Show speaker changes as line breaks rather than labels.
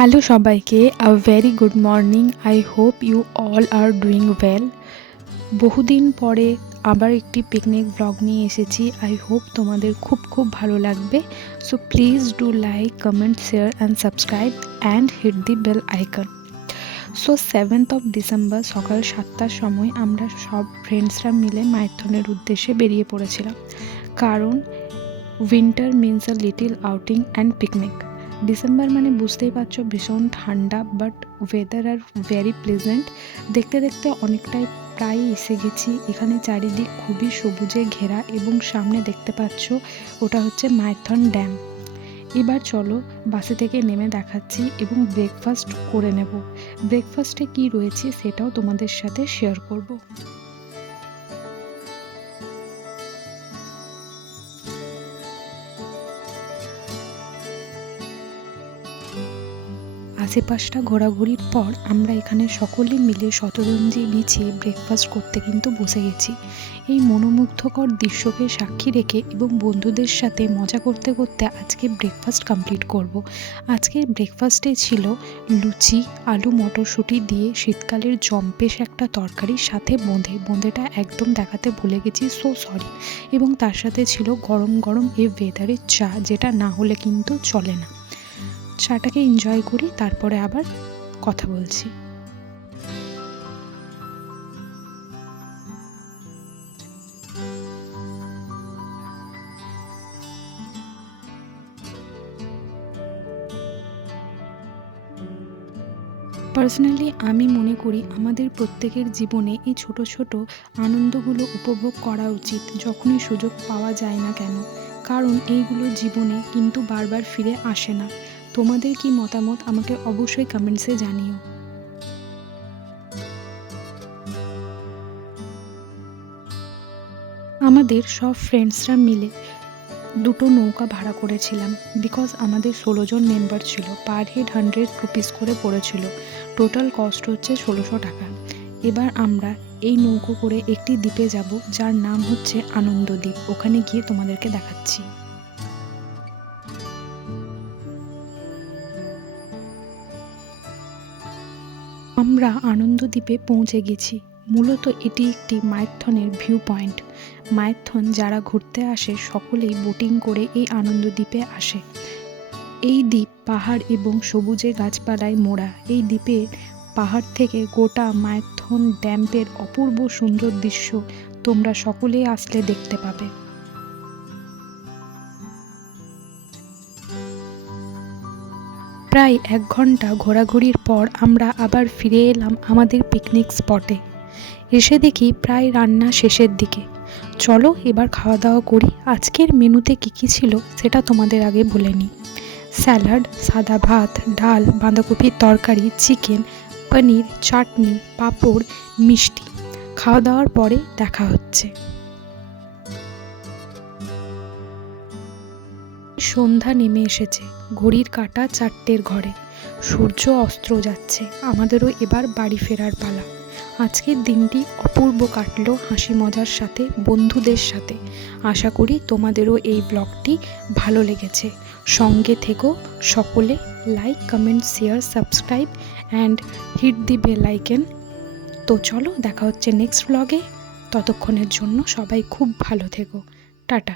Hello সবাইকে a very good morning I hope you all are doing well বহুদিন পরে আবার একটি পিকনিক ব্লগ নিয়ে এসেছি। আই হোপ তোমাদের খুব খুব ভালো লাগবে। So please do like comment share and subscribe and hit the bell icon so seventh of December সকাল সাতটার সময় আমরা সব ফ্রেন্ডসরা মিলে মাইথনের উদ্দেশ্যে বেরিয়ে পড়েছিলাম। কারণ winter means a little outing and picnic December মানে বুঝতেই পারছ ভীষণ ঠান্ডা but weather are very pleasant দেখতে দেখতে অনেকটাই প্রায় এসে গেছি। এখানে চারিদিক খুবই সবুজে ঘেরা এবং সামনে দেখতে পাচ্ছ ওটা হচ্ছে মাইথন ড্যাম। এবার চলো বাসে থেকে নেমে দেখাচ্ছি এবং ব্রেকফাস্ট করে নেব। ব্রেকফাস্টে কি রয়েছে সেটাও তোমাদের সাথে শেয়ার করব। আশেপাশটা ঘোরাঘুরির পর আমরা এখানে সকলে মিলে শতরঞ্জি বিছিয়ে ব্রেকফাস্ট করতে কিন্তু বসে গেছি। এই মনোমুগ্ধকর দৃশ্যকে সাক্ষী রেখে এবং বন্ধুদের সাথে মজা করতে করতে আজকে ব্রেকফাস্ট কমপ্লিট করব। আজকের ব্রেকফাস্টে ছিল লুচি, আলু মটরশুঁটি দিয়ে শীতকালের জম্পেশ একটা তরকারির সাথে বোঁধে। বোঁধেটা একদম দেখাতে ভুলে গেছি সো সরি এবং তার সাথে ছিল গরম গরম এ ওয়েদারের চা, যেটা না হলে কিন্তু চলে না। চাটাকে এনজয় করি, তারপরে আবার কথা বলছি। পার্সোনালি আমি মনে করি আমাদের প্রত্যেকের জীবনে এই ছোট ছোট আনন্দগুলো উপভোগ করা উচিত, যখনই সুযোগ পাওয়া যায় না কেন। কারণ এইগুলো জীবনে কিন্তু বারবার ফিরে আসে না। তোমাদের কি মতামত আমাকে অবশ্যই কমেন্টসে জানিও। আমাদের সব ফ্রেন্ডসরা মিলে দুটো নৌকা ভাড়া করেছিলাম বিকজ আমাদের ষোলো জন মেম্বার ছিল পার হেড হান্ড্রেড রুপিস করে পড়েছিল। টোটাল কস্ট হচ্ছে ষোলোশো টাকা। এবার আমরা এই নৌকো করে একটি দ্বীপে যাব, যার নাম হচ্ছে আনন্দদ্বীপ। ওখানে গিয়ে তোমাদেরকে দেখাচ্ছি। আমরা আনন্দদ্বীপে পৌঁছে গেছি। মূলত এটি একটি মাইথনের ভিউ পয়েন্ট মাইথন যারা ঘুরতে আসে, সকলেই বোটিং করে এই আনন্দদ্বীপে আসে। এই দ্বীপ পাহাড় এবং সবুজে গাছপালায় মোড়া। এই দ্বীপের পাহাড় থেকে গোটা মাইথন ড্যাম্পের অপূর্ব সুন্দর দৃশ্য তোমরা সকলেই আসলে দেখতে পাবে। প্রায় এক ঘণ্টা ঘোরাঘুরির পর আমরা আবার ফিরে এলাম আমাদের পিকনিক স্পটে এসে দেখি প্রায় রান্না শেষের দিকে। চলো এবার খাওয়া দাওয়া করি। আজকের মেনুতে কী কী ছিল সেটা তোমাদের আগে বলে নিই। স্যালাড, সাদা ভাত, ডাল, বাঁধাকপির তরকারি, চিকেন, পনির, চাটনি, পাঁপড়, মিষ্টি। খাওয়া দাওয়ার পরে দেখা হচ্ছে। সন্ধ্যা নেমে এসেছে। ঘড়ির কাটা চারটের ঘরে। সূর্য অস্ত্র যাচ্ছে। আমাদেরও এবার বাড়ি ফেরার পালা। আজকের দিনটি অপূর্ব কাটলো হাসি মজার সাথে, বন্ধুদের সাথে। আশা করি তোমাদেরও এই ব্লগটি ভালো লেগেছে। সঙ্গে থেকো, সকলে like, comment, share, subscribe and hit the bell icon. তো চলো, দেখা হচ্ছে নেক্সট ব্লগে। ততক্ষণের জন্য সবাই খুব ভালো থেকো। টাটা।